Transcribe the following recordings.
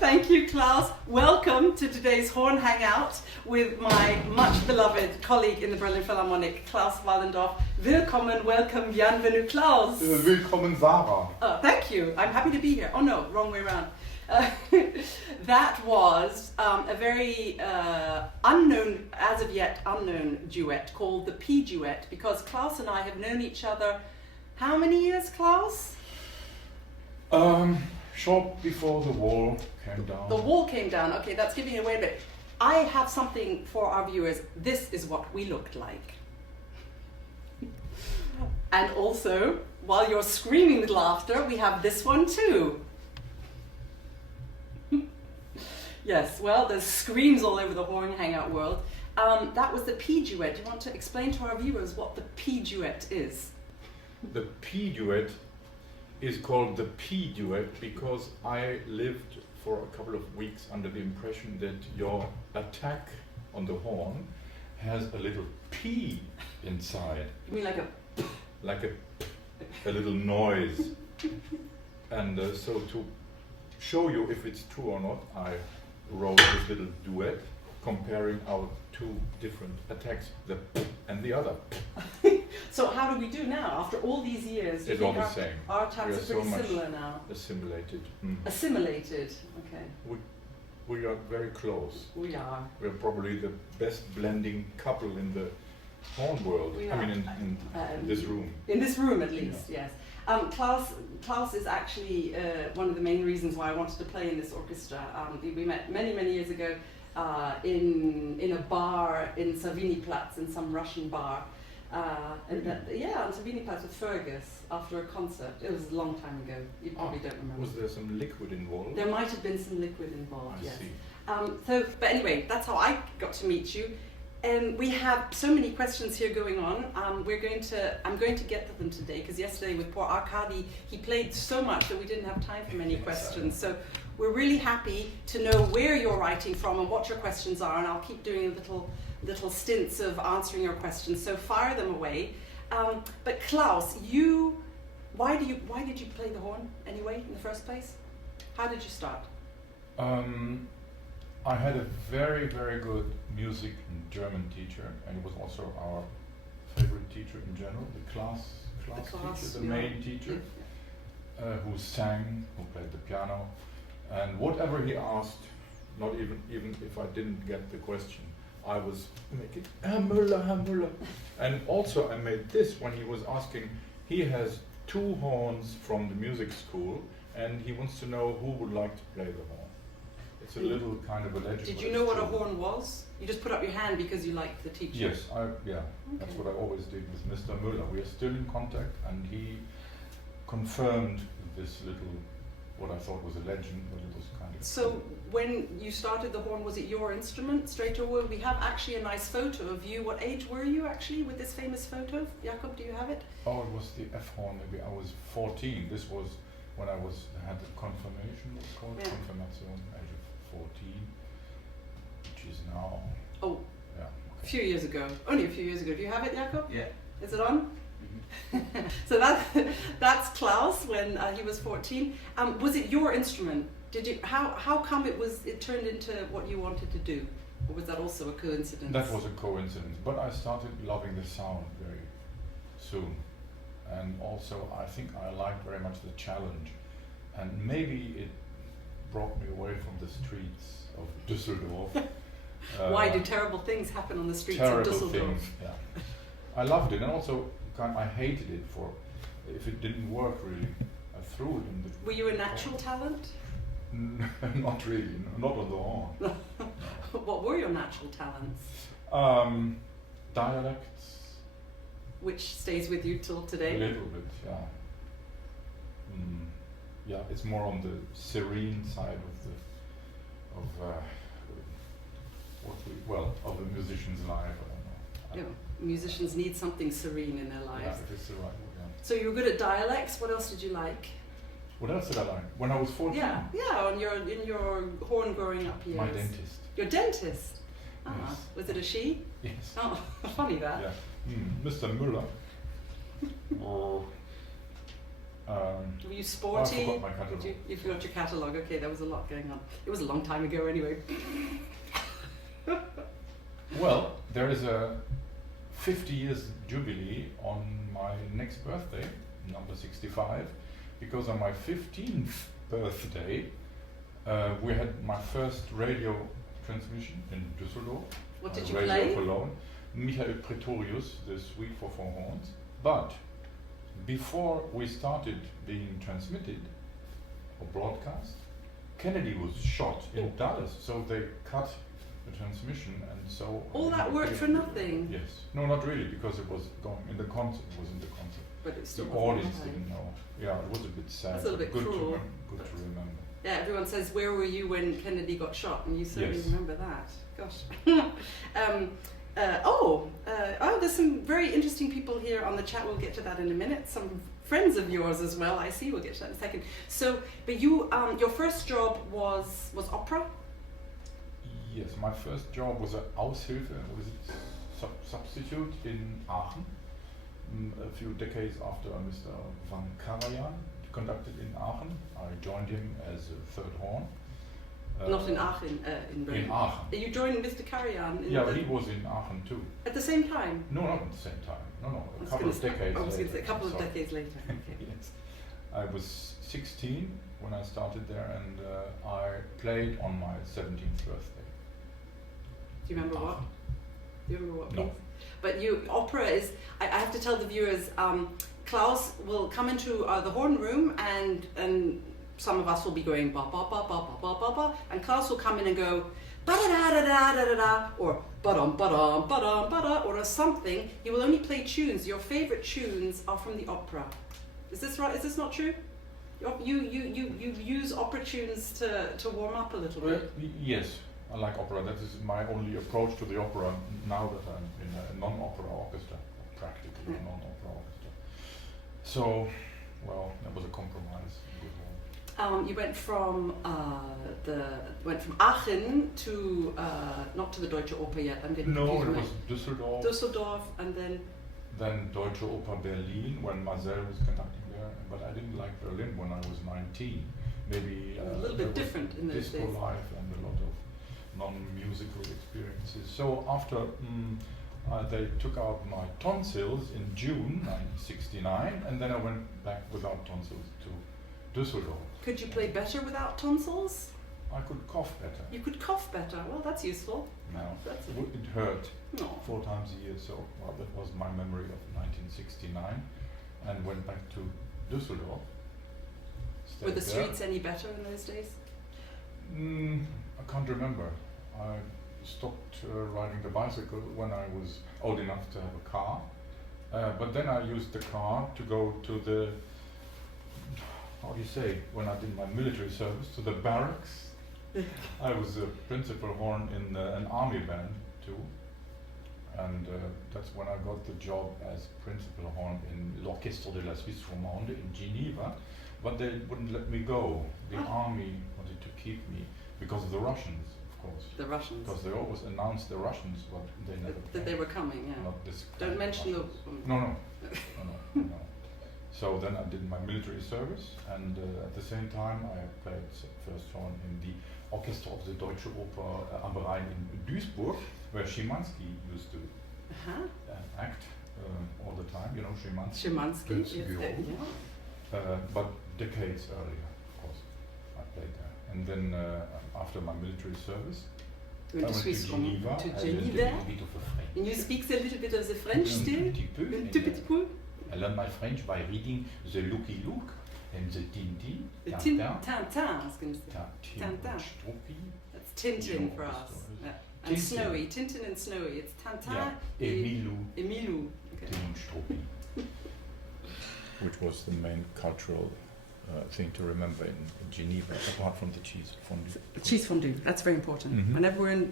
Thank you, Klaus. Welcome to today's Horn Hangout with my much beloved colleague in the Berlin Philharmonic, Klaus Wallendorf. Willkommen, welcome, bienvenue, Klaus. Willkommen, Sarah. Thank you. I'm happy to be here. Oh no, wrong way around. That was a very unknown, as of yet unknown duet called the P Duet, because Klaus and I have known each other how many years, Klaus? Short before the wall came down. The wall came down. Okay, that's giving it away a bit. I have something for our viewers. This is what we looked like. And also, while you're screaming with laughter, we have this one too. Yes, well, there's screams all over the Horn Hangout world. That was the P Duet. Do you want to explain to our viewers what the P Duet is? The P Duet is called the P Duet because I lived for a couple of weeks under the impression that your attack on the horn has a little P inside. You mean like a... Like a little noise. And so to show you if it's true or not, I wrote this little duet comparing our two different attacks, the P and the other P. So how do we do now? After all these years, do you It's think all the same. our attacks are pretty so similar now? Assimilated. Assimilated, okay. We are very close. We are. We're probably the best blending couple in the horn world. We I are. mean, in this room. In this room, at least, yes. Klaus is actually one of the main reasons why I wanted to play in this orchestra. We met many, many years ago in a bar in Savignyplatz, in some Russian bar. On Savignyplatz with Fergus after a concert. It was a long time ago. You probably don't remember. Was there some liquid involved? There might have been some liquid involved, yes. See. But anyway, that's how I got to meet you. We have so many questions here going on. I'm going to get to them today because yesterday with poor Arkady, he played so much that we didn't have time for many questions. So we're really happy to know where you're writing from and what your questions are, and I'll keep doing little stints of answering your questions. So fire them away. But Klaus, why did you play the horn anyway in the first place? How did you start? I had a very, very good music and German teacher, and he was also our favorite teacher in general, the class teacher, the main teacher, who sang, who played the piano, and whatever he asked, not even if I didn't get the question, I was making Herr Müller, Herr Müller. And also I made this when he was asking, he has two horns from the music school, and he wants to know who would like to play the horn. It's a little kind of a legend. Did you know what a horn was? You just put up your hand because you liked the teacher? Yes, that's what I always did with Mr. Müller. We are still in contact, and he confirmed this little, what I thought was a legend, but it was kind of... So when you started the horn, was it your instrument straight away? We have actually a nice photo of you. What age were you actually with this famous photo? Jakob, do you have it? Oh, it was the F horn, maybe I was 14. This was when I had the confirmation, it was called, confirmation, age of 14, which is now... Oh, yeah, okay. A few years ago. Only a few years ago. Do you have it, Jakob? Yeah. Is it on? Mm-hmm. So that's Klaus when he was 14. Was it your instrument? How come it turned into what you wanted to do? Or was that also a coincidence? That was a coincidence, but I started loving the sound very soon. And also I think I liked very much the challenge. And maybe it brought me away from the streets of Düsseldorf. Why do terrible things happen on the streets of terrible Düsseldorf? Things, yeah. I loved it, and also I hated it if it didn't work really. I threw it in the... Were you a natural talent? Not really, not on the horn. No. What were your natural talents? Dialects, which stays with you till today? A little bit, yeah. Yeah, it's more on the serene side of the musician's life. I don't know. Musicians need something serene in their lives. Yeah, it is the right word. Yeah. So you were good at dialects. What else did you like? What else did I like? When I was 14? Yeah, in your horn growing up years. My dentist. Your dentist? Ah, yes. Was it a she? Yes. Oh, funny that. Yeah. Mr. Müller. Were you sporty? I forgot my catalogue. You forgot your catalogue. Okay, there was a lot going on. It was a long time ago anyway. Well, there is a 50 years jubilee on my next birthday, number 65, because on my 15th birthday, we had my first radio transmission in Düsseldorf. What did you Radio play? Cologne, Michael Pretorius, the Suite for Four Horns. But before we started being transmitted or broadcast, Kennedy was shot in Dallas, so they cut the transmission, and so all that work for nothing. Yes, no, not really, because it was going in the concert. It was in the concert. But it's still the audience didn't know. Yeah, it was a bit sad. That's a little bit cruel. Good to remember. Yeah, everyone says, "Where were you when Kennedy got shot?" And you certainly Yes. remember that. Gosh. There's some very interesting people here on the chat. We'll get to that in a minute. Some friends of yours as well. I see. We'll get to that in a second. So, but you, your first job was opera. Yes, my first job was an Aushilfe, was substitute in Aachen. A few decades after Mr. Van Karajan conducted in Aachen, I joined him as a third horn. Not in Aachen, in Berlin. In Aachen. You joined Mr. Karajan. Yeah, he was in Aachen too. At the same time? No, not at the same time. No, a couple of decades later. I was going to say a couple of decades later. Okay. Yes. I was 16 when I started there, and I played on my 17th birthday. Do you remember what? Do you remember what? No. Piece? But opera is, I have to tell the viewers, Klaus will come into the horn room, and some of us will be going ba ba ba ba ba ba ba ba, and Klaus will come in and go ba da da da da da da, or ba dum ba dum ba dum ba da, or something. He will only play tunes. Your favorite tunes are from the opera. Is this right? Is this not true? You use opera tunes to warm up a little bit. Yes. I like opera. That is my only approach to the opera now that I'm in a non-opera orchestra, practically a non-opera orchestra. So, well, that was a compromise. Good one. You went from Aachen to not to the Deutsche Oper yet. I'm getting No, confused. it was Düsseldorf. Düsseldorf, and then Deutsche Oper Berlin when Marcel was conducting there. But I didn't like Berlin when I was 19. Maybe a little bit different in those disco days. life and a lot of non-musical experiences. So after they took out my tonsils in June 1969, and then I went back without tonsils to Düsseldorf. Could you play better without tonsils? I could cough better. You could cough better. Well, that's useful. No, That's it hurt no. 4 times a year. So that was my memory of 1969, and went back to Düsseldorf. Were the Stayed streets any better in those days? I can't remember. I stopped riding the bicycle when I was old enough to have a car. But then I used the car to go to the, how do you say, when I did my military service, to the barracks. I was a principal horn in an army band too. And that's when I got the job as principal horn in l'Orchestre de la Suisse Romande in Geneva. But they wouldn't let me go. The army wanted to keep me because of the Russians, of course. The Russians. Because they always announced the Russians, but they never That they were coming, yeah. Not this Don't kind of mention the... Russians. No. So then I did my military service, and at the same time I played first horn in the orchestra of the Deutsche Oper am Rhein in Duisburg, where Szymanski used to act all the time. You know Szymanski? Szymanski, yes, but decades earlier, of course, I played there. And then after my military service, I went to Geneva. To Geneva. And you speak a little bit of the French still? Un petit peu. I learned my French by reading the Lucky Luke and the Tintin. The Tintin, I was going to say. Tintin. That's Tintin for us. Yeah. And Snowy, Tintin and Snowy. It's Tintin et Milou. Et Milou. which was the main cultural thing to remember in Geneva, apart from the cheese fondue. Cheese fondue, that's very important. Mm-hmm.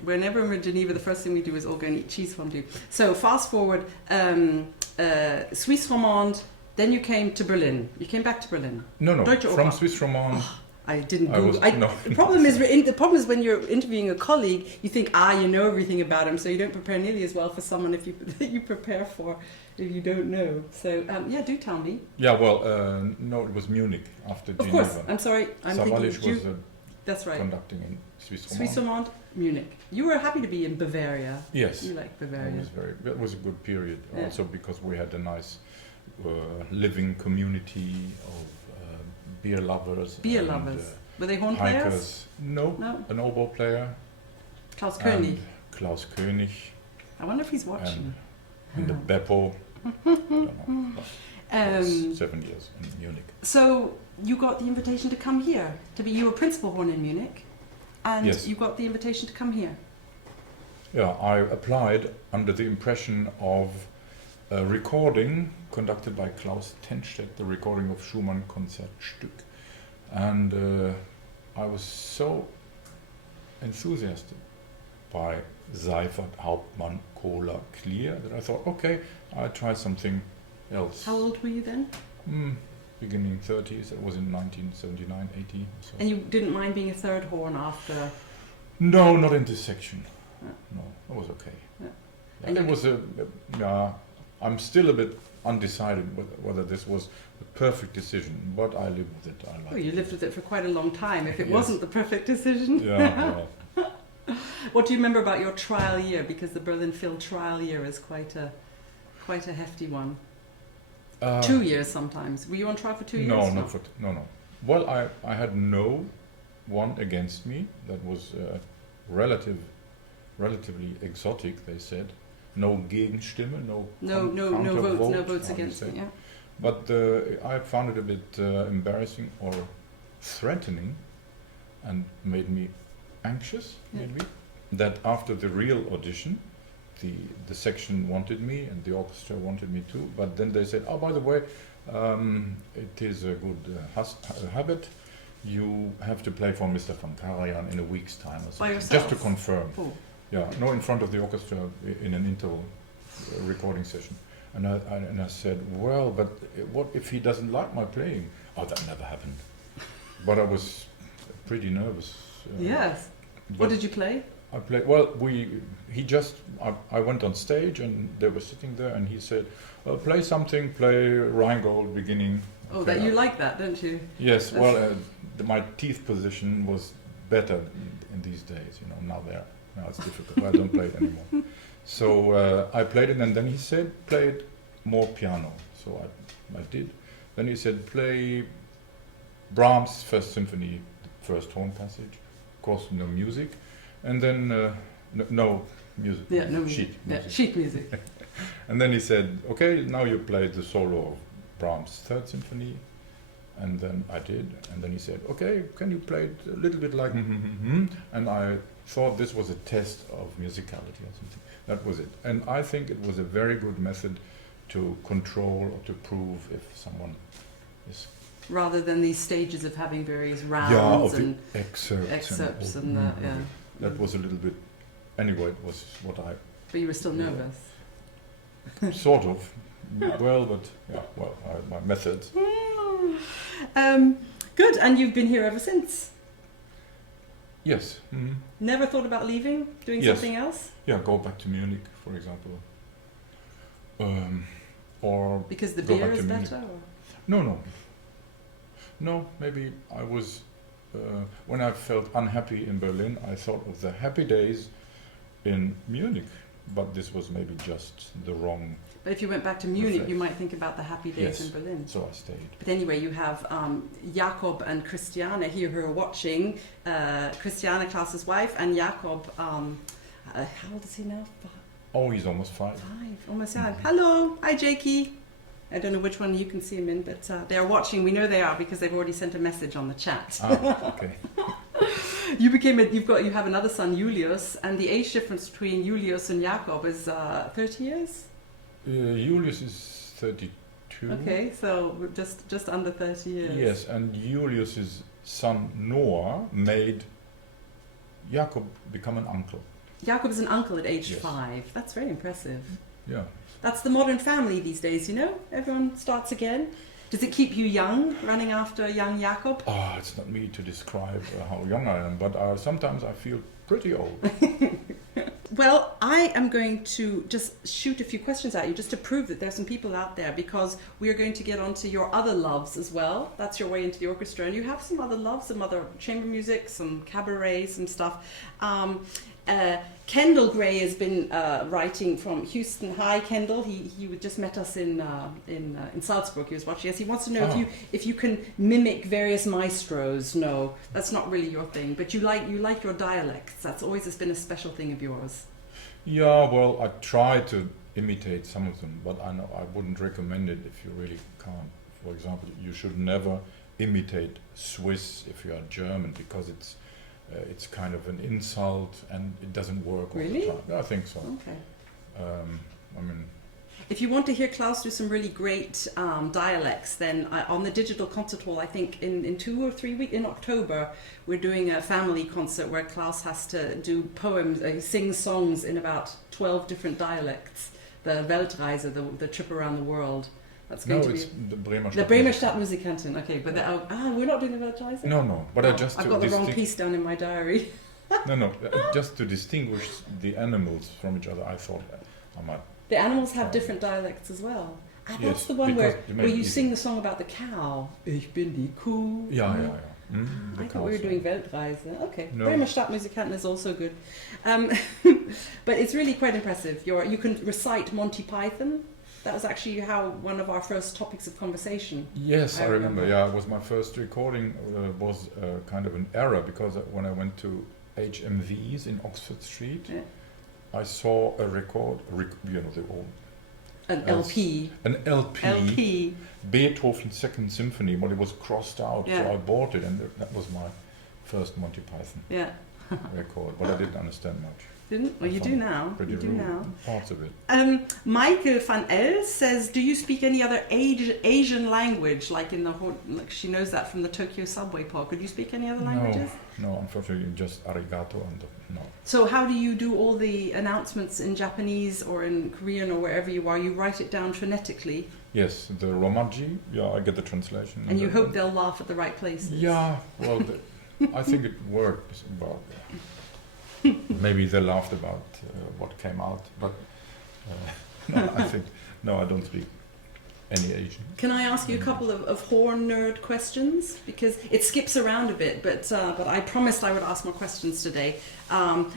Whenever we're in Geneva, the first thing we do is all go and eat cheese fondue. So fast forward, Suisse romande, then you came to Berlin. You came back to Berlin. No, Deutsche from Oper. Suisse romande. Oh, I didn't Google. The No. problem is when you're interviewing a colleague, you think you know everything about him, so you don't prepare nearly as well for someone if you prepare for if you don't know. So do tell me. Yeah, well, no, it was Munich after Of Geneva. course, I'm sorry. I'm Sarah thinking Willis was that's right. conducting in Suisse romande. Suisse romande, Munich. You were happy to be in Bavaria. Yes. You like Bavaria. It was a good period, Yeah. also because we had a nice living community of beer lovers. Beer lovers. Were they horn players? Hikers. No, an oboe player. Klaus König. Klaus König. I wonder if he's watching. And the Beppo. Don't know. That was 7 years in Munich. So you got the invitation to come here. You were principal horn in Munich. And Yes. you got the invitation to come here. Yeah, I applied under the impression of a recording conducted by Klaus Tenstedt, the recording of Schumann Konzertstück. And I was so enthusiastic by Seifert, Hauptmann, Kohler, Clear that I thought, okay, I'll try something else. How old were you then? Beginning 30s, it was in 1979, 80 or so. And you didn't mind being a third horn after? No, not in this section. Yeah. No, it was okay. Yeah. And it was I'm still a bit undecided whether this was the perfect decision, but I live with it. I like Oh, you lived with it for quite a long time if it Yes. wasn't the perfect decision. Yeah, well. What do you remember about your trial year? Because the Berlin Phil trial year is quite a hefty one. 2 years sometimes. Were you on trial for 2 years? No. Well, I had no one against me. That was relatively exotic, they said. No Gegenstimme, no votes against me. Yeah. But I found it a bit embarrassing or threatening, and made me anxious, maybe, that after the real audition, the section wanted me and the orchestra wanted me too, but then they said, oh, by the way, it is a good habit. You have to play for Mr. van Karajan in a week's time or something. By yourself? Just to confirm. Oh. Yeah, no, in front of the orchestra in an interval recording session. And I said, well, but what if he doesn't like my playing? Oh, that never happened. But I was pretty nervous. Yes. What did you play? I played, well, I went on stage and they were sitting there and he said, play something, play Rheingold beginning. Oh, that you like that, don't you? Yes, well, my teeth position was better in these days, now it's difficult, I don't play it anymore. So I played it and then he said, play it more piano. So I did. Then he said, play Brahms' First Symphony, the first horn passage, of course no music. And then, no music. Yeah, no sheet music. music. Yeah, sheet music. And then he said, okay, now you play the solo of Brahms' Third Symphony. And then I did. And then he said, okay, can you play it a little bit like And I thought this was a test of musicality or something. That was it. And I think it was a very good method to control or to prove if someone is... Rather than these stages of having various rounds and excerpts and that, yeah. That was a little bit... Anyway, it was what I... But you were still nervous. Sort of. Well, but yeah, my methods. Good, and you've been here ever since? Yes. Mm-hmm. Never thought about leaving, doing something else? Yeah, go back to Munich, for example. Or because the go beer back is to better? Or? No, maybe I was... when I felt unhappy in Berlin, I thought of the happy days in Munich. But this was maybe just the wrong... But if you went back to Munich, effect. you might think about the happy days in Berlin. So I stayed. But anyway, you have Jakob and Christiane here who are watching. Christiane, Klaus's wife, and Jakob, how old is he now? Oh, he's almost 5. 5, almost 5. Hello, hi Jakey. I don't know which one you can see him in, but they are watching. We know they are because they've already sent a message on the chat. Okay. You have another son, Julius, and the age difference between Julius and Jakob is 30 years? Julius is 32. Okay, so we're just under 30 years. Yes, and Julius's son Noah made Jakob become an uncle. Jakob is an uncle at age Yes. 5. That's very impressive. Yeah. That's the modern family these days, you know? Everyone starts again. Does it keep you young, running after young Jakob? Oh, it's not me to describe how young I am, but sometimes I feel pretty old. Well, I am going to just shoot a few questions at you just to prove that there's some people out there, because we are going to get onto your other loves as well. That's your way into the orchestra, and you have some other loves, some other chamber music, some cabaret, some stuff. Kendall Gray has been writing from Houston. Hi, Kendall. He just met us in Salzburg. He was watching us. He wants to know if you can mimic various maestros. No, that's not really your thing. But you like your dialects. That's always has been a special thing of yours. Yeah, well, I try to imitate some of them, but I know I wouldn't recommend it if you really can't. For example, you should never imitate Swiss if you are German, because it's kind of an insult and it doesn't work all Really? the time. Yeah, I think so. Okay. I mean, If you want to hear Klaus do some really great dialects, then on the Digital Concert Hall, I think in 2 or 3 weeks, in October, we're doing a family concert where Klaus has to do poems, sing songs in about 12 different dialects. The Weltreise, the trip around the world. That's going to be the Bremer the Bremer Stadtmusikanten. Okay, but we're not doing the Weltreise? No, but I've got the wrong piece down in my diary. No, just to distinguish the animals from each other, I thought I might. The animals have different dialects as well. Yes, That's the one where you easy. sing the song about the cow. Ich bin die Kuh. Yeah. I thought we were doing Weltreise. Okay, No. Bremer Stadtmusikanten is also good. But it's really quite impressive. You can recite Monty Python. That was actually one of our first topics of conversation. Yes, I remember. Yeah, it was my first recording. Was kind of an error, because when I went to HMVs in Oxford Street, I saw a record. The old. An LP. An LP. LP. Beethoven's Second Symphony, but it was crossed out, Yeah. so I bought it, and that was my first Monty Python record. But I didn't understand much. Didn't? Well, you do now. You do now. Parts of it. Michael van El says, "Do you speak any other Asian language, like in the like she knows that from the Tokyo subway park? Could you speak any other languages?" No, unfortunately, just arigato and no. So how do you do all the announcements in Japanese or in Korean or wherever you are? You write it down phonetically. Yes, the romaji. Yeah, I get the translation. And you hope they'll laugh at the right places. Yeah, well, I think it worked. Well, maybe they laughed about what came out, but I don't speak any Asian. Can I ask you a couple of horn nerd questions? Because it skips around a bit, but I promised I would ask more questions today.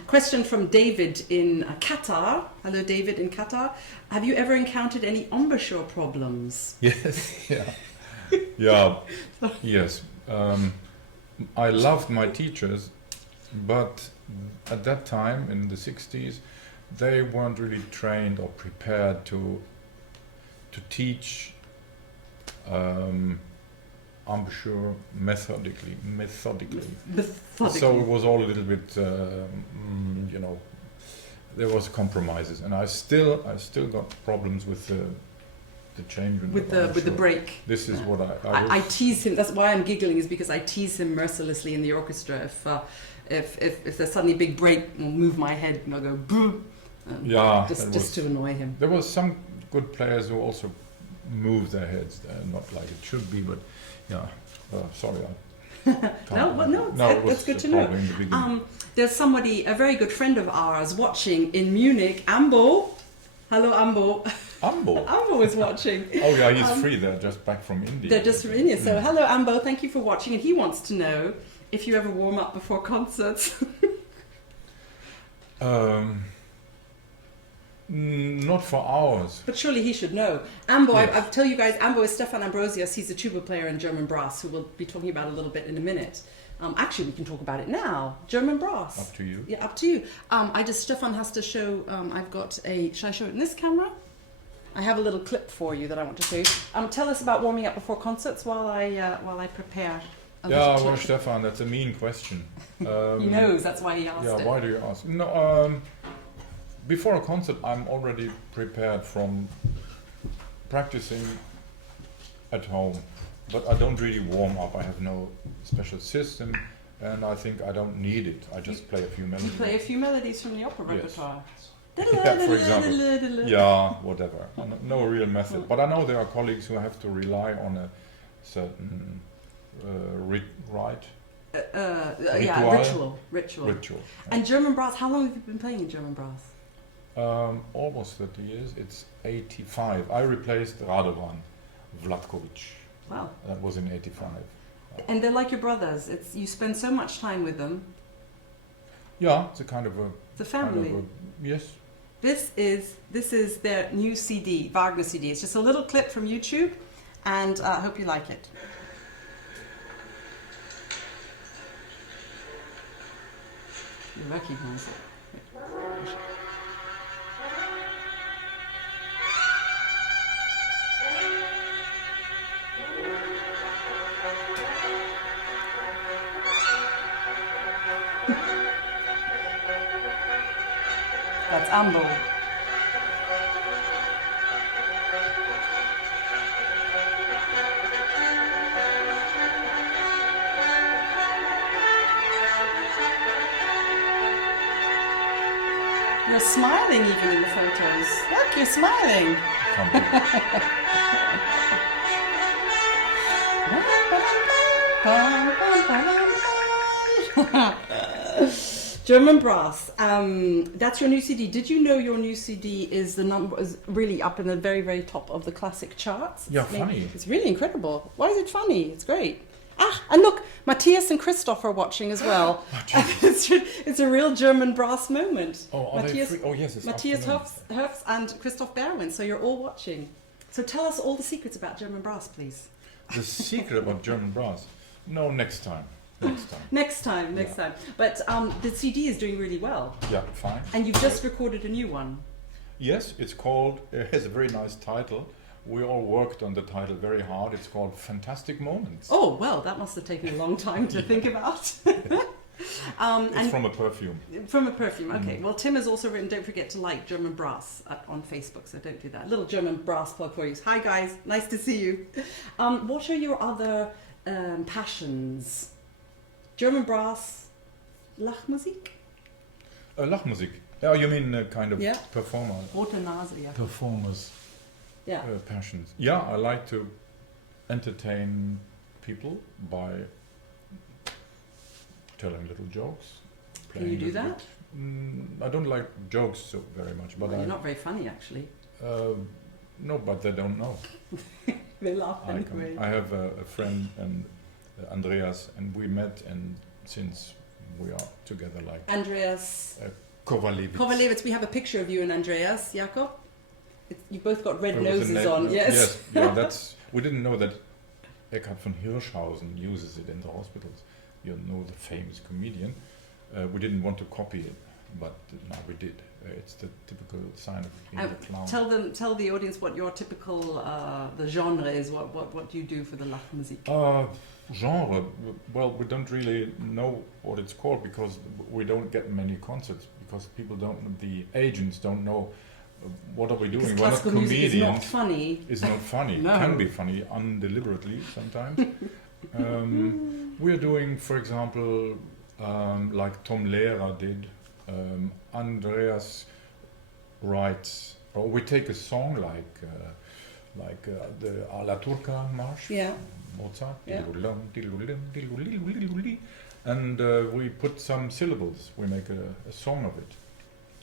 Question from David in Qatar. Hello, David in Qatar. Have you ever encountered any embouchure problems? Yes, yes. I loved my teachers, but at that time in the 60s, they weren't really trained or prepared to teach embouchure methodically. So it was all a little bit, there was compromises, and I still got problems with the change with the break. This is what I tease him. That's why I'm giggling, is because I tease him mercilessly in the orchestra. If there's suddenly a big break, I'll move my head and I'll go boom. Just to annoy him. There was some good players who also moved their heads, not like it should be, but sorry. That's good to know. There's somebody, a very good friend of ours, watching in Munich. Ambo. Hello, Ambo. Ambo? Ambo is watching. Oh yeah, he's free. They're just back from India. They're just from India. So hello, Ambo. Thank you for watching. And he wants to know if you ever warm up before concerts. Not for hours. But surely he should know. Ambo, yes. I'll tell you guys, Ambo is Stefan Ambrosius. He's a tuba player in German brass, who we'll be talking about a little bit in a minute. Actually, we can talk about it now. German brass. Up to you. Yeah, up to you. Stefan has to show, I've got should I show it in this camera? I have a little clip for you that I want to show you. Tell us about warming up before concerts while I prepare. Well, Stefan, that's a mean question. He knows, that's why he asked it. Yeah, why do you ask? No, before a concert, I'm already prepared from practicing at home, but I don't really warm up. I have no special system, and I think I don't need it. I just play a few melodies. You play a few melodies from the opera Yes. repertoire. Yeah, for example. Yeah, whatever. No real method. But I know there are colleagues who have to rely on a certain ritual. Ritual. And German brass, how long have you been playing in German brass? Almost 30 years. It's 85. I replaced Radovan Vlatkovic. Wow. That was in 85. And they're like your brothers. You spend so much time with them. Yeah, it's a kind of a... The family. Yes. This is their new CD, Wagner CD. It's just a little clip from YouTube, and I hope you like it. You recognize it. That's Ambo. You're smiling even in the photos. Look, you're smiling. German brass. That's your new CD. Did you know your new CD is really up in the very, very top of the classic charts? Yeah, funny. It's really incredible. Why is it funny? It's great. And look, Matthias and Christoph are watching as well. It's a real German brass moment. Oh, are Matthias, they free? Oh, yes, it's Matthias Herfs and Christoph Berwin. So you're all watching. So tell us all the secrets about German brass, please. The secret about German brass? No, next time. Next time. But the CD is doing really well. Yeah, fine. And you've just recorded a new one. Yes, it has a very nice title. We all worked on the title very hard. It's called Fantastic Moments. Oh, well, that must have taken a long time to think about. It's from a perfume. From a perfume, okay. Well, Tim has also written, don't forget to like German Brass on Facebook, so don't do that. Little German Brass plug for you. Hi, guys. Nice to see you. What are your other passions? German Brass, Lachmusik? Lachmusik. Oh, you mean kind of performer? Rote Nase, yeah. Performers. Yeah. Passions. Yeah, I like to entertain people by telling little jokes. Can you do that? I don't like jokes so very much, but you're not very funny, actually. No, but they don't know. They laugh anyway. I have a friend, and Andreas, and we met, and since we are together, like Andreas Kovalevits. We have a picture of you and Andreas, Jakob. You both got red noses on. Yes. Yeah, we didn't know that Eckhard von Hirschhausen uses it in the hospitals. You know, the famous comedian. We didn't want to copy it, but now we did. It's the typical sign of being a clown. Tell the audience what your typical the genre is. What do you do for the Lachmusik? Genre. Well, we don't really know what it's called because we don't get many concerts because people don't. The agents don't know. What are we doing? We're not comedians. Music is not funny. It's not funny. No. It can be funny undeliberately sometimes. We're doing, for example, like Tom Lehrer did. Andreas writes, or we take a song like the La Turca March, Mozart, and we put some syllables. We make a song of it,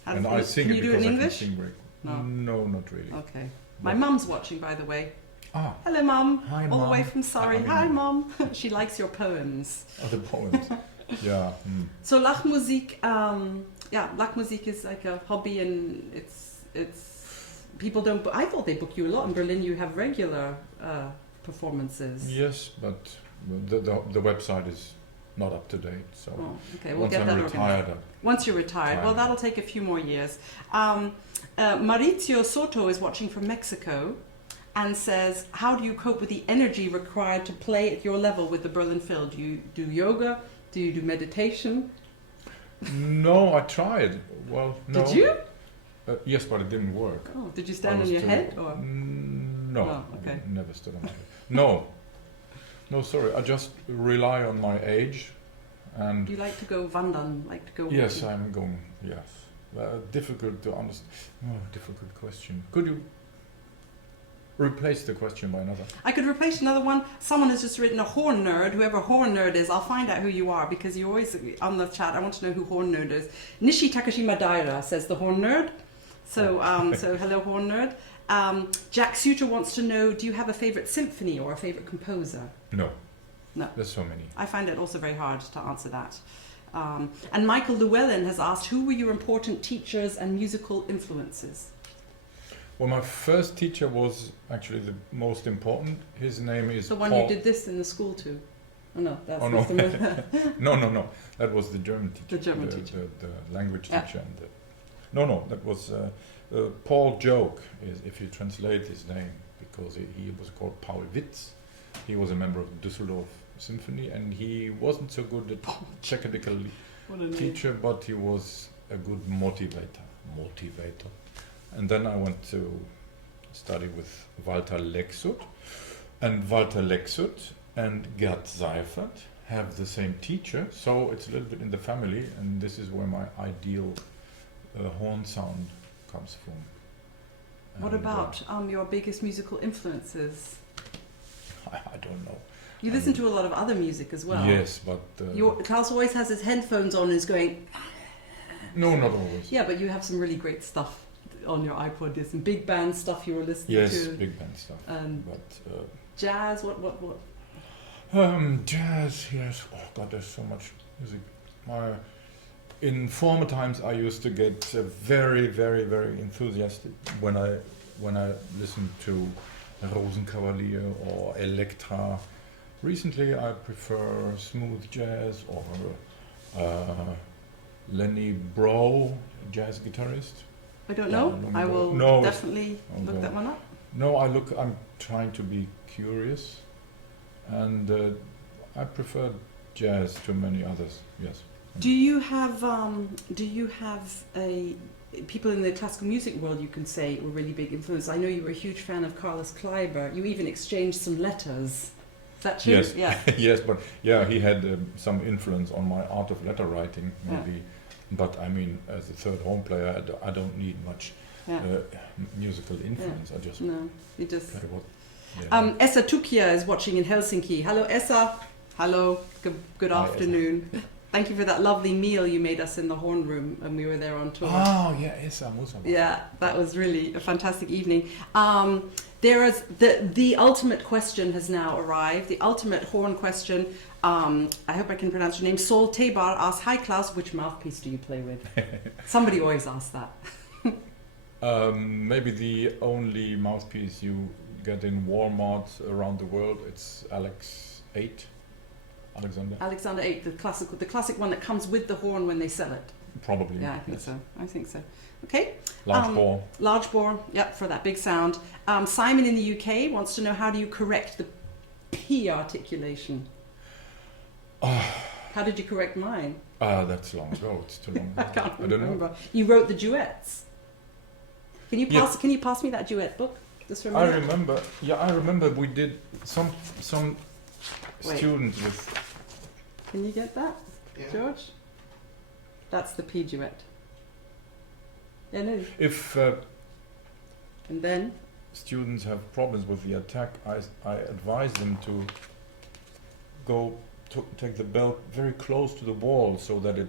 and I sing it because I can sing very. No, not really. Okay. My mum's watching, by the way. Ah. Hello, Mum. Hi, All Mum. the way from Surrey. Hi, Mum. She likes your poems. Oh, the poems. Yeah. So Lachmusik, Lachmusik is like a hobby, and it's people don't. I thought they book you a lot in Berlin. You have regular performances. Yes, but the website is not up to date. So we'll get that organized. Once you're retired, well, that'll take a few more years. Mauricio Soto is watching from Mexico and says, how do you cope with the energy required to play at your level with the Berlin Phil? Do you do yoga? Do you do meditation? No, I tried. Well, no. Did you? Yes, but it didn't work. Oh, did you stand on your head? Or? No, okay. Never stood on my head. No, sorry. I just rely on my age, and You like to go wandern, like to go. yes, walking. I'm going. Yes, difficult to understand. Oh, difficult question. Could you replace the question by another? I could replace another one. Someone has just written a horn nerd. Whoever horn nerd is, I'll find out who you are because you always on the chat. I want to know who horn nerd is. Nishi Takashima Daira says the horn nerd. So so hello horn nerd. Jack Suter wants to know: do you have a favorite symphony or a favorite composer? No. No. There's so many. I find it also very hard to answer that. And Michael Llewellyn has asked: who were your important teachers and musical influences? Well, my first teacher was actually the most important. His name is The one Paul. you did this in the school to? Oh no, that's Oh, no. the No. That was the German teacher. The German teacher. The language Yeah. teacher. And no, that was Paul Joke, if you translate his name, because he was called Paul Witz. He was a member of Düsseldorf Symphony, and he wasn't so good at technical teacher, but he was a good motivator. And then I went to study with Walter Lexut, and Walter Lexut and Gerd Seifert have the same teacher, so it's a little bit in the family, and this is where my ideal horn sound comes from. What And, about your biggest musical influences? I don't know. You listen to a lot of other music as well. Yes, but Klaus always has his headphones on and is going. no, not always. Yeah, but you have some really great stuff on your iPod. There's some big band stuff you were listening Yes, to. big band stuff. But Jazz. What? jazz, yes. Oh God, there's so much music. In former times, I used to get very, very, very enthusiastic when I listened to Rosenkavalier or Elektra. Recently, I prefer smooth jazz or Lenny Breau, jazz guitarist. I don't know. I will definitely look that one up. No, I'm trying to be curious, and I prefer jazz to many others. Yes. Do you have people in the classical music world you can say were really big influence? I know you were a huge fan of Carlos Kleiber. You even exchanged some letters. Is that true? Yes. Yeah. Yes, but he had some influence on my art of letter writing, maybe. Yeah. But I mean, as a third horn player, I don't need much musical influence. Yeah. I just you just. Play what, yeah. Essa Tukia is watching in Helsinki. Hello, Essa. Hello. Good afternoon. Essa. Thank you for that lovely meal you made us in the horn room when we were there on tour. Oh, yeah, Essa. Yeah, that was really a fantastic evening. There is the ultimate question has now arrived. The ultimate horn question. I hope I can pronounce your name. Sol Tebar asks, "Hi Klaus, which mouthpiece do you play with?" Somebody always asks that. Maybe the only mouthpiece you get in Walmart around the world. It's Alexander 8, the classic one that comes with the horn when they sell it. Probably. Yeah, I think so. Okay. Large bore, yeah, for that big sound. Simon in the UK wants to know, how do you correct the P articulation? How did you correct mine? That's long ago. It's too long ago. I can't I don't remember. know. You wrote the duets. Can you pass me that duet book? Just for a minute? I remember we did some students with. Can you get that, Yeah. George? That's the P duet. Yeah, no. If And then students have problems with the attack, I advise them to take the bell very close to the wall so that it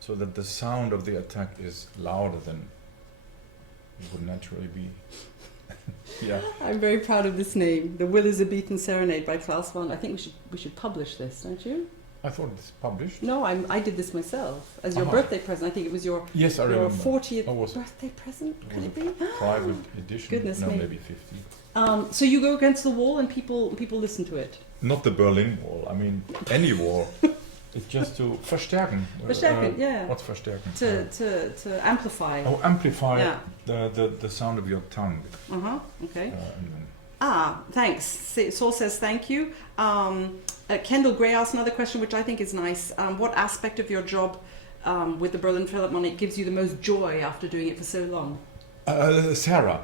so that the sound of the attack is louder than it would naturally be. Yeah. I'm very proud of this name, the Will Elizabethan Serenade by Klaus Wallendorf. I think we should publish this, don't you? I thought it's published. No, I did this myself as your birthday present. I think it was your Yes, I remember. 40th birthday present. Could it be? Private edition. Goodness me. Maybe 50. So you go against the wall and people listen to it. Not the Berlin Wall. I mean, any wall. It's just to verstärken. Verstärken, yeah. What's verstärken? To amplify. Oh, amplify Yeah. the sound of your tongue. Okay. Thanks. Saul says thank you. Kendall Gray asked another question, which I think is nice. What aspect of your job with the Berlin Philharmonic gives you the most joy after doing it for so long? Sarah.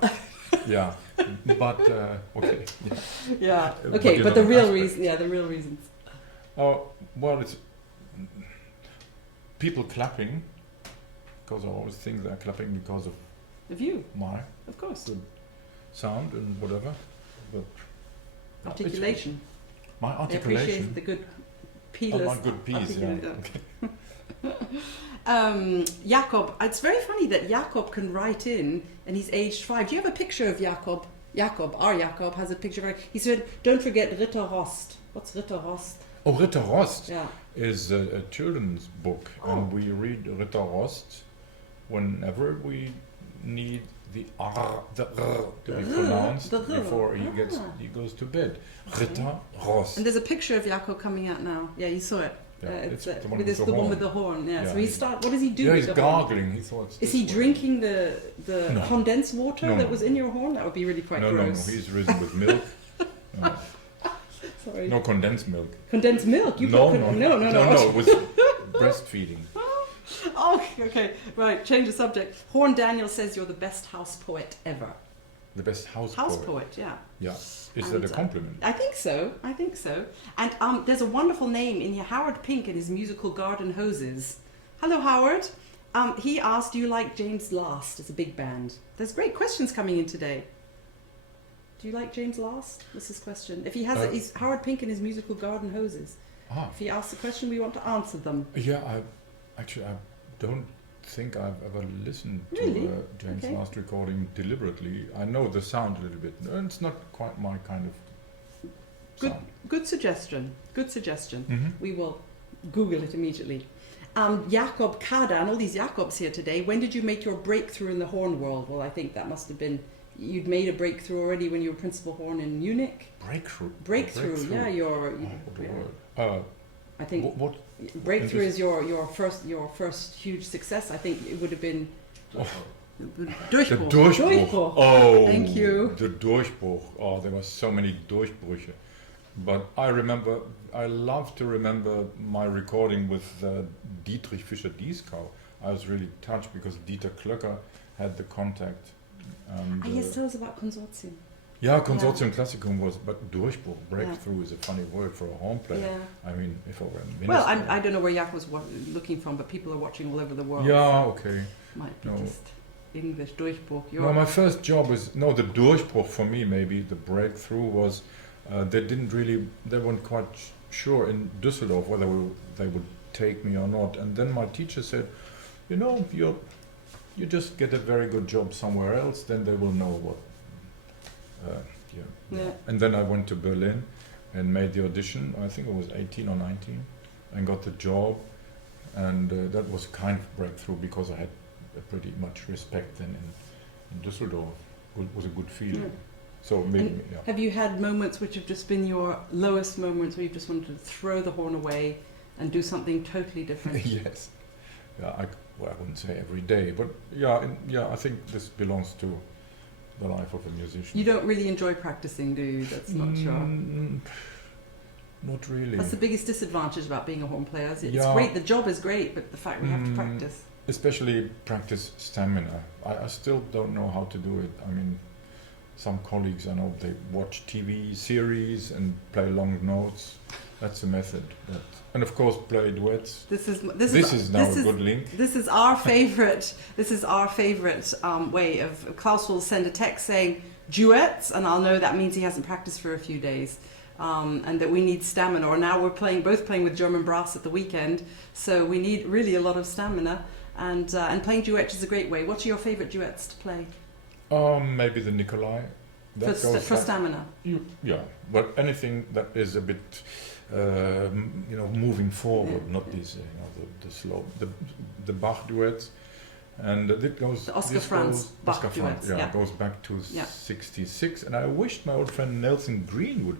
Yeah, but okay. Yeah. But Okay, you but know, the real aspect. reason, yeah, the real reasons. Oh, well, it's people clapping, because I always think they're clapping because of Of you, my of course. good sound and whatever. But Articulation. my I articulation. appreciate the good Oh, peelers. my good piece, yeah. Okay. Jakob, it's very funny that Jakob can write in and he's aged 5. Do you have a picture of Jakob? Our Jakob has a picture of he said, don't forget Ritter Rost. What's Ritter Rost? Oh, Ritter Rost Yeah. is a children's book, and we read Ritter Rost whenever we need the R, the R to be pronounced the R. before he goes to bed. Ritter Rost. And there's a picture of Jakob coming out now. Yeah, you saw it. Yeah, it's the one with with the one horn. with the horn. Yeah. Yeah. So what does he do? Yeah, with he's the horn? gargling. He thought. Is he drinking the No. condensed water No, that no. was in your horn? That would be really quite No, gross. he's risen with milk. No, Sorry. no condensed milk. Condensed milk? You No, put it was breastfeeding. Oh, okay. Right, change the subject. Horn Daniel says you're the best house poet ever. The best house Poet, yeah. Yeah. Is And, that a compliment? I think so. And there's a wonderful name in here, Howard Pink and his musical Garden Hoses. Hello, Howard. He asked, do you like James Last as a big band? There's great questions coming in today. Do you like James Last? That's his question. If he has he's Howard Pink and his musical Garden Hoses. If he asks a question, we want to answer them. Yeah, I don't think I've ever listened to Really? James Okay. Last recording deliberately. I know the sound a little bit. It's not quite my kind of sound. Good suggestion. Mhm. We will Google it immediately. Jakob Kadan, all these Jakobs here today. When did you make your breakthrough in the horn world? Well, I think that must have been, you'd made a breakthrough already when you were principal horn in Munich. Breakthrough. Yeah, I think What? breakthrough is your first huge success. I think it would have been Durchbruch. The Durchbruch. Oh, Thank you. The Durchbruch. Oh, there were so many Durchbrüche. But I love to remember my recording with Dietrich Fischer-Dieskau. I was really touched because Dieter Klöcker had the contact. And, yes, tell us about Consortium. Yeah, Consortium Classicum was, but Durchbruch, breakthrough is a funny word for a horn player. Yeah. I mean, if I were a minister. Well, I don't know where Jakob was looking from, but people are watching all over the world. Yeah, so okay. might be No. just English Durchbruch. No, my first job was, the Durchbruch for me, maybe the breakthrough was, they weren't quite sure in Düsseldorf whether they would take me or not. And then my teacher said, you just get a very good job somewhere else, then they will know what. Yeah. And then I went to Berlin and made the audition. I think I was 18 or 19 and got the job. And that was kind of breakthrough because I had pretty much respect then in Düsseldorf. It was a good feeling. Yeah. So maybe, And have you had moments which have just been your lowest moments where you've just wanted to throw the horn away and do something totally different? Yes. Yeah, I wouldn't say every day, but I think this belongs to the life of a musician. You don't really enjoy practicing, do you? That's not sure. Not really. That's the biggest disadvantage about being a horn player. It's Yeah. great, the job is great, but the fact we have to practice. Especially practice stamina. I still don't know how to do it. I mean, some colleagues, I know, they watch TV series and play long notes. That's a method. And of course, play duets. This is now a good link. This is our favorite. This is our favorite way of. Klaus will send a text saying duets, and I'll know that means he hasn't practiced for a few days, and that we need stamina. Or now we're both playing with German brass at the weekend, so we need really a lot of stamina. And playing duets is a great way. What are your favorite duets to play? Maybe the Nikolai. For stamina. Yeah, but anything that is a bit, moving forward, not these, the slow, the Bach duets, and it goes. The Oscar Franz Bach duets. It goes back to '66, and I wished my old friend Nelson Green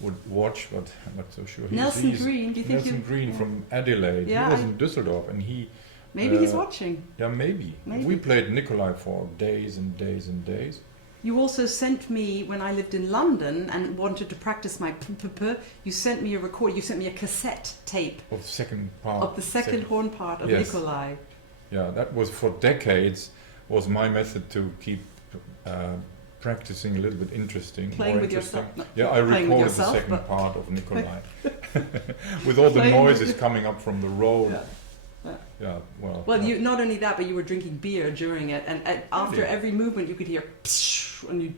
would watch, but I'm not so sure. Nelson Green, do you think Nelson Green from Adelaide? Yeah, he was in Düsseldorf, and he. Maybe he's watching. Yeah, maybe. We played Nikolai for days and days and days. You also sent me, when I lived in London and wanted to practice my you sent me a record, you sent me a cassette tape. Of the second part. Of the second horn part of Nikolai. Yeah, that was for decades, was my method to keep practicing a little bit interesting. Playing with yourself. No, yeah, I recorded the second part of Nikolai. With all the noises coming up from the road. Yeah, well. Well, you not only that, but you were drinking beer during it, and after every movement, you could hear, psh, and you.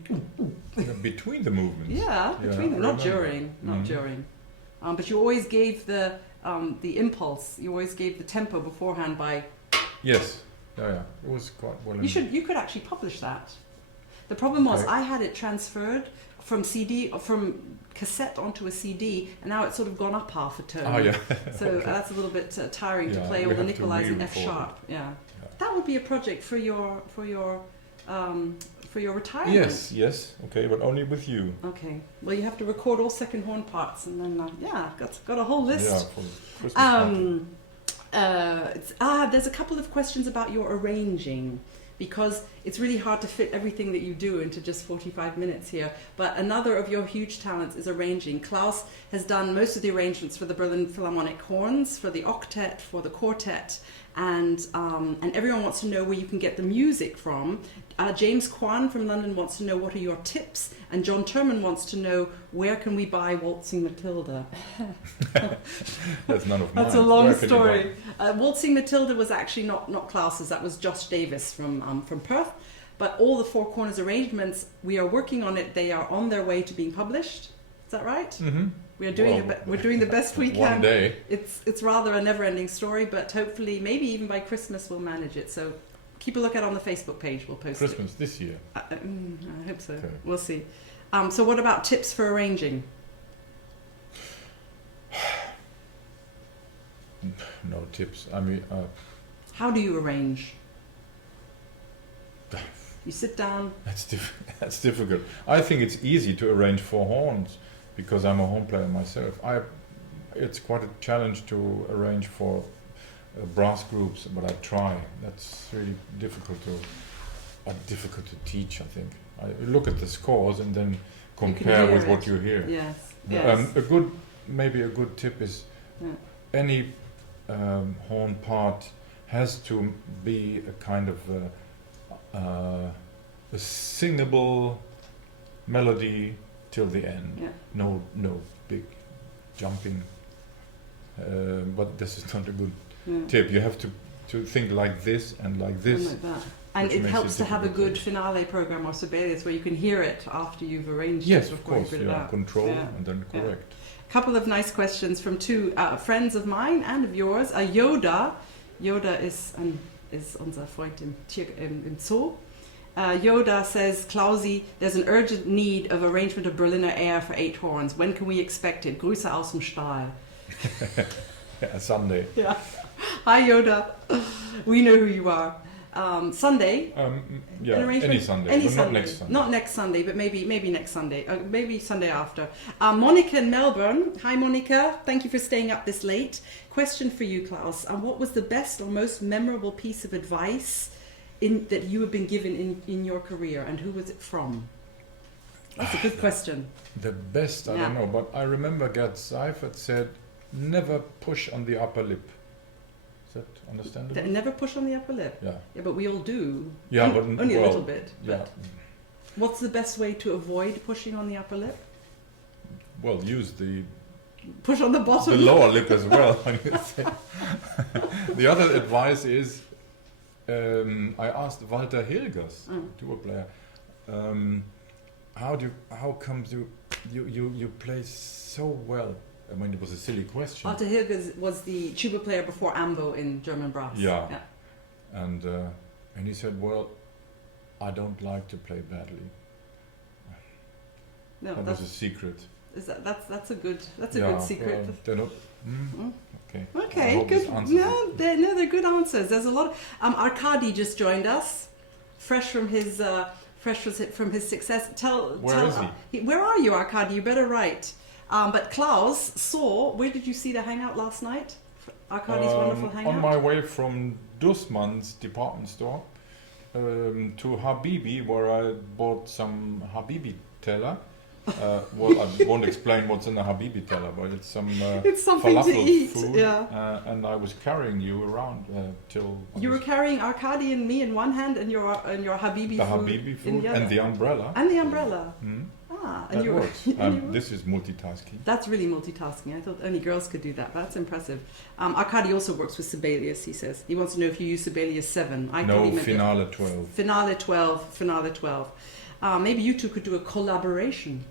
Between the movements. Yeah, between them, not during, but you always gave the impulse. You always gave the tempo beforehand by. Yes. Yeah. It was quite well. You could actually publish that. The problem was I had it transferred from cassette onto a CD, and now it's sort of gone up half a tone. Oh yeah. So that's a little bit tiring to play all the Nikolais in F sharp. Yeah. That would be a project for your retirement. Yes. Okay, but only with you. Okay. Well, you have to record all second horn parts, and then got a whole list. Yeah, for Christmas party. There's a couple of questions about your arranging, because it's really hard to fit everything that you do into just 45 minutes here. But another of your huge talents is arranging. Klaus has done most of the arrangements for the Berlin Philharmonic horns, for the octet, for the quartet, and everyone wants to know where you can get the music from. James Kwan from London wants to know what are your tips, and John Turman wants to know where can we buy Waltzing Matilda. That's none of mine. That's a long story. Waltzing Matilda was actually not Klaus's. That was Josh Davis from Perth. But all the Four Corners arrangements, we are working on it. They are on their way to being published. Is that right? Mm-hmm. We are doing we're doing the best we can. One day. It's rather a never-ending story, but hopefully, maybe even by Christmas, we'll manage it. So keep a look at on the Facebook page. We'll post Christmas this year. I hope so. Okay. We'll see. So what about tips for arranging? No tips. I mean, how do you arrange? You sit down. That's difficult. I think it's easy to arrange for horns because I'm a horn player myself. It's quite a challenge to arrange for brass groups, but I try. That's really difficult to teach. I think I look at the scores and then compare with what you hear. Yes. Maybe a good tip is any horn part has to be a kind of a singable melody till the end. Yeah. No big jumping. But this is not a good tip. You have to think like this and like this. And like that. And it helps to have a good finale program or Sibelius where you can hear it after you've arranged it. Yes, of course. Control and then correct. A couple of nice questions from two friends of mine and of yours. Yoda is unser Freund im Zoo. Yoda says, Klausi, there's an urgent need of arrangement of Berliner Air for 8 horns. When can we expect it? Grüße aus dem Stahl. Sunday. Yeah. Hi Yoda. We know who you are. Sunday. Any Sunday. Any but Sunday. Not next Sunday. Not next Sunday, but maybe next Sunday. Maybe Sunday after. Monica in Melbourne. Hi Monica. Thank you for staying up this late. Question for you, Klaus. What was the best or most memorable piece of advice that you have been given in your career, and who was it from? That's a good question. The best, I don't know, but I remember Gerd Seifert said, never push on the upper lip. Is that understandable? Never push on the upper lip? Yeah. Yeah, but we all do. Yeah, but only a little bit. Yeah. What's the best way to avoid pushing on the upper lip? Well, use the... Push on the bottom. The lower lip as well. The other advice is, I asked Walter Hilgers, tuba player, how come you play so well? I mean, it was a silly question. Walter Hilgers was the tuba player before Ambo in German brass. Yeah. And he said, well, I don't like to play badly. No, that was a secret. That's a good secret. Okay. Okay, good. No, they're good answers. There's a lot. Arkady just joined us, fresh from his success. Where is he? Where are you, Arkady? You better write. But Klaus saw. Where did you see the hangout last night? Arkady's wonderful hangout. On my way from Dussmann's department store to Habibi, where I bought some Habibi teller. Well, I won't explain what's in the Habibi teller, but it's some it's something to falafel eat. food. Yeah. And I was carrying you around till... You were carrying Arkady and me in one hand and your Habibi the food Habibi food in the other. and the umbrella. And the umbrella. Mm. Ah, That and you works. were... This is multitasking. That's really multitasking. I thought only girls could do that. That's impressive. Arkady also works with Sibelius, he says. He wants to know if you use Sibelius 7. I thought he meant Finale 12. Finale 12. Finale 12. Maybe you two could do a collaboration.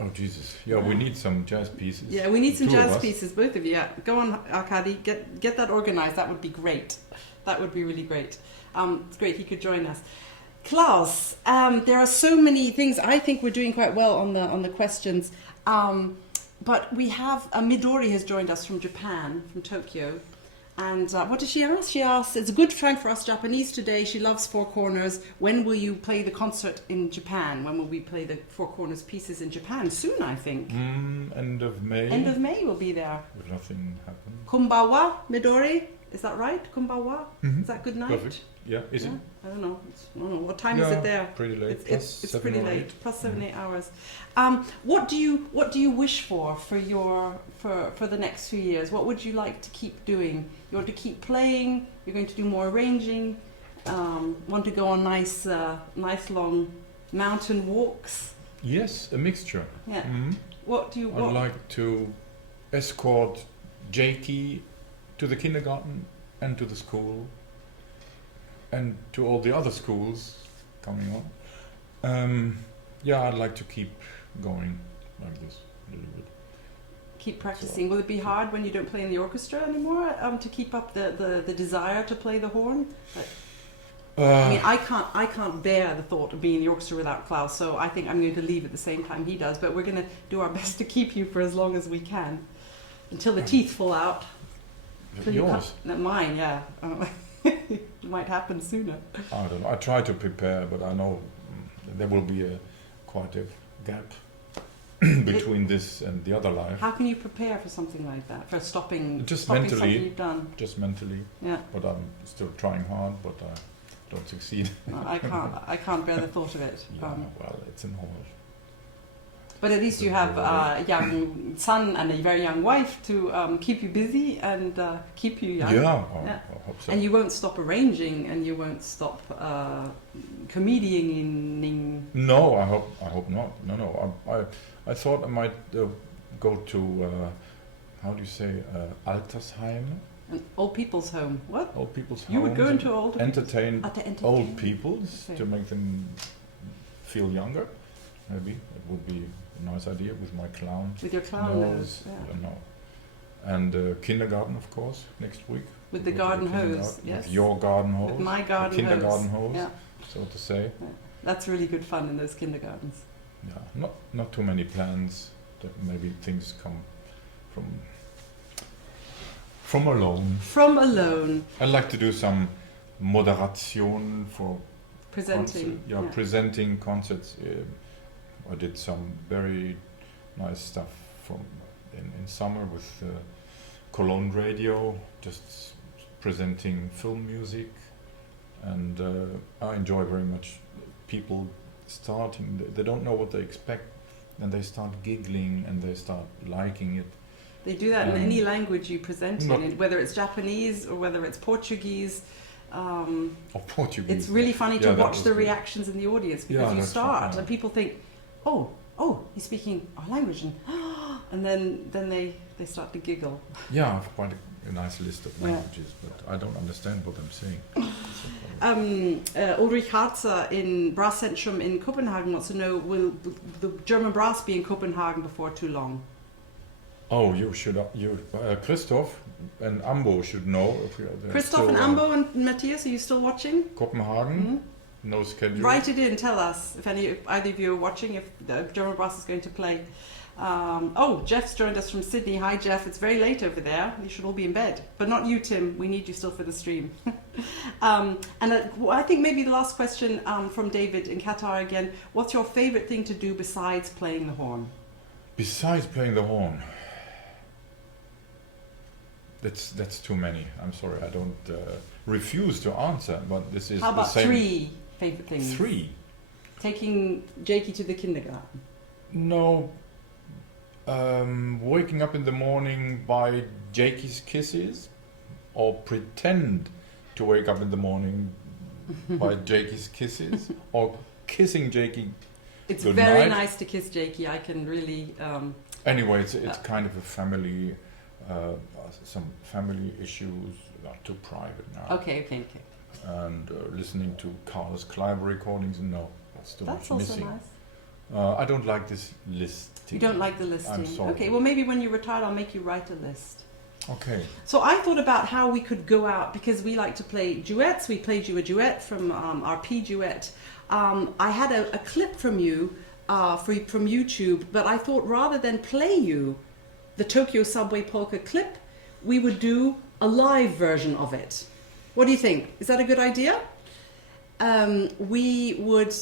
Oh, Jesus. Yeah, we need some jazz pieces. Yeah, we need some Two of jazz us. pieces, both of you. Yeah. Go on, Arkady. Get that organized. That would be great. That would be really great. It's great. He could join us. Klaus, there are so many things. I think we're doing quite well on the questions. But we have Midori has joined us from Japan, from Tokyo. And what does she ask? She asks, it's a good time for us Japanese today. She loves Four Corners. When will you play the concert in Japan? When will we play the Four Corners pieces in Japan? Soon, I think. End of May. End of May we'll be there. If nothing happens. Kumbawa, Midori. Is that right? Kumbawa? Mhm. Is that good night? Perfect. Yeah, is it? I don't know. I don't know. What time is it there? Pretty late. It's pretty late. Plus 7, 8 hours. What do you wish for the next few years? What would you like to keep doing? You want to keep playing? You're going to do more arranging? Want to go on nice long mountain walks? Yes, a mixture. Yeah. Mhm. What do you want? I'd like to escort Jakey to the kindergarten and to the school and to all the other schools coming on. I'd like to keep going like this a little bit. Keep practicing. Will it be hard when you don't play in the orchestra anymore to keep up the desire to play the horn? I mean, I can't bear the thought of being in the orchestra without Klaus, so I think I'm going to leave at the same time he does. But we're going to do our best to keep you for as long as we can, until the teeth fall out. Yours? Mine, yeah. It might happen sooner. I don't know. I try to prepare, but I know there will be quite a gap between this and the other life. How can you prepare for something like that? For stopping mentally, something you've done? Just mentally. Yeah. But I'm still trying hard, but I don't succeed. No, I can't bear the thought of it. Yeah, well, it's in Hall. But at least you have a young son and a very young wife to keep you busy and keep you young. Yeah, I hope so. And you won't stop arranging, and you won't stop comedianing. No, I hope not. No. I thought I might go to how do you say Altersheim? An old people's home. What? Old people's home. You would go into old entertain old peoples okay. to make them feel younger. Maybe it would be a nice idea with my clown. With your clown nose. Yeah. No. And kindergarten, of course, next week. With the garden hose, yes. With your garden hose. With my garden kindergarten hose. hose, so to say. Yeah. That's really good fun in those kindergartens. Yeah, not too many plans. That maybe things come from alone. From alone. I'd like to do some moderation for presenting. Presenting concerts. I did some very nice stuff in summer with Cologne Radio, just presenting film music, and I enjoy very much people starting. They don't know what they expect, and they start giggling and they start liking it. They do that in any language you present in, whether it's Japanese or whether it's Portuguese. Or Portuguese. It's really funny to watch the reactions in the audience, because you start and people think, oh, he's speaking our language, and then they start to giggle. Yeah, I have quite a nice list of languages, but I don't understand what I'm saying. Ulrich Harzer in Brass Centrum in Copenhagen wants to know, will the German brass be in Copenhagen before too long? Oh, Christoph and Ambo should know. Christoph and Ambo and Matthias, are you still watching? Copenhagen, Mm-hmm. No schedule. Write it in, tell us if either of you are watching, if the German brass is going to play. Jeff's joined us from Sydney. Hi Jeff, it's very late over there. You should all be in bed. But not you, Tim. We need you still for the stream. I think maybe the last question from David in Qatar again. What's your favourite thing to do besides playing the horn? Besides playing the horn? That's too many. I'm sorry, I don't refuse to answer, but this is How about the same. 3 favourite things? 3? taking Jakey to the kindergarten? No. Waking up in the morning by Jakey's kisses, or pretend to wake up in the morning by Jakey's kisses, or kissing Jakey. It's good very night. nice to kiss Jakey. I can really. Anyway, it's kind of a family, some family issues, not too private now. Okay. And listening to Carlos Kleiber recordings, no, that's too That's much also missing. nice. I don't like this listing. You don't like the listing? I'm sorry. Okay, well maybe when you're retired I'll make you write a list. Okay. So I thought about how we could go out, because we like to play duets. We played you a duet from our P duet. I had a clip from you from YouTube, but I thought rather than play you the Tokyo Subway Polka clip, we would do a live version of it. What do you think? Is that a good idea? We would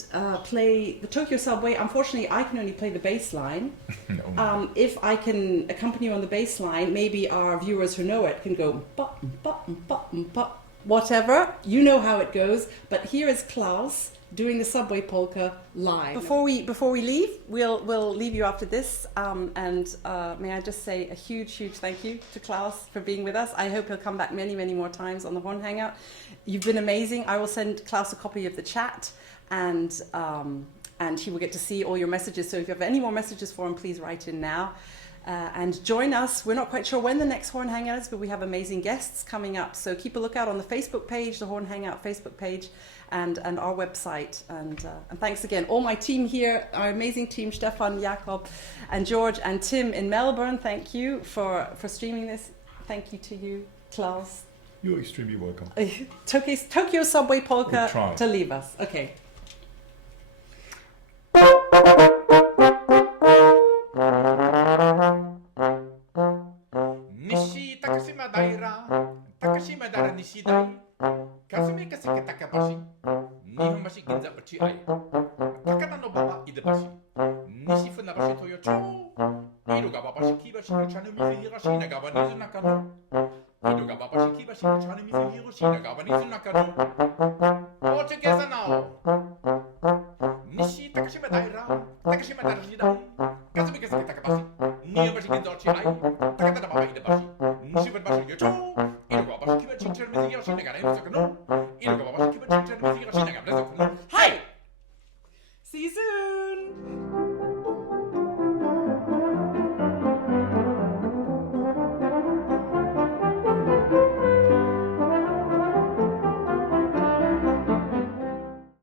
play the Tokyo Subway. Unfortunately, I can only play the bass line. No. If I can accompany you on the bass line, maybe our viewers who know it can go button, button, button, button, whatever. You know how it goes. But here is Klaus doing the Subway Polka live. Before we leave, we'll leave you after this. And may I just say a huge thank you to Klaus for being with us. I hope he'll come back many more times on the Horn Hangout. You've been amazing. I will send Klaus a copy of the chat, and he will get to see all your messages. So if you have any more messages for him, please write in now. And join us. We're not quite sure when the next Horn Hangout is, but we have amazing guests coming up. So keep a lookout on the Facebook page, the Horn Hangout Facebook page, and our website. And thanks again. All my team here, our amazing team, Stefan, Jakob, and George, and Tim in Melbourne. Thank you for streaming this. Thank you to you, Klaus. You're extremely welcome. Tokyo Subway Polka We'll try. to leave us. Okay. Nishi Takashima Daira, Takashima Dara Nishidai, Kasumi Kasika Takabashi, Nihonbashi Ginza Bachi Ai, Takata no Baba Idabashi, Nishi Funabashi Toyocho, Irugabashi Kibashi, Chanumi Hiroshina Gabanizu Nakano, Irugabashi Kibashi, Chanumi Hiroshina Gabanizu Nakano. All together now. Nishi Takashima Daira, Takashima Dara Nishidai, Kasumi Kasika Takabashi, Nihonbashi Ginza Bachi Ai, Takata no Baba Idabashi, Nishi Funabashi Yocho, Irugabashi Kibashi, Chanumi Hiroshina Gabanizu Nakano, Irugabashi Kibashi, Chanumi Hiroshina Gabanizu Nakano. Hi!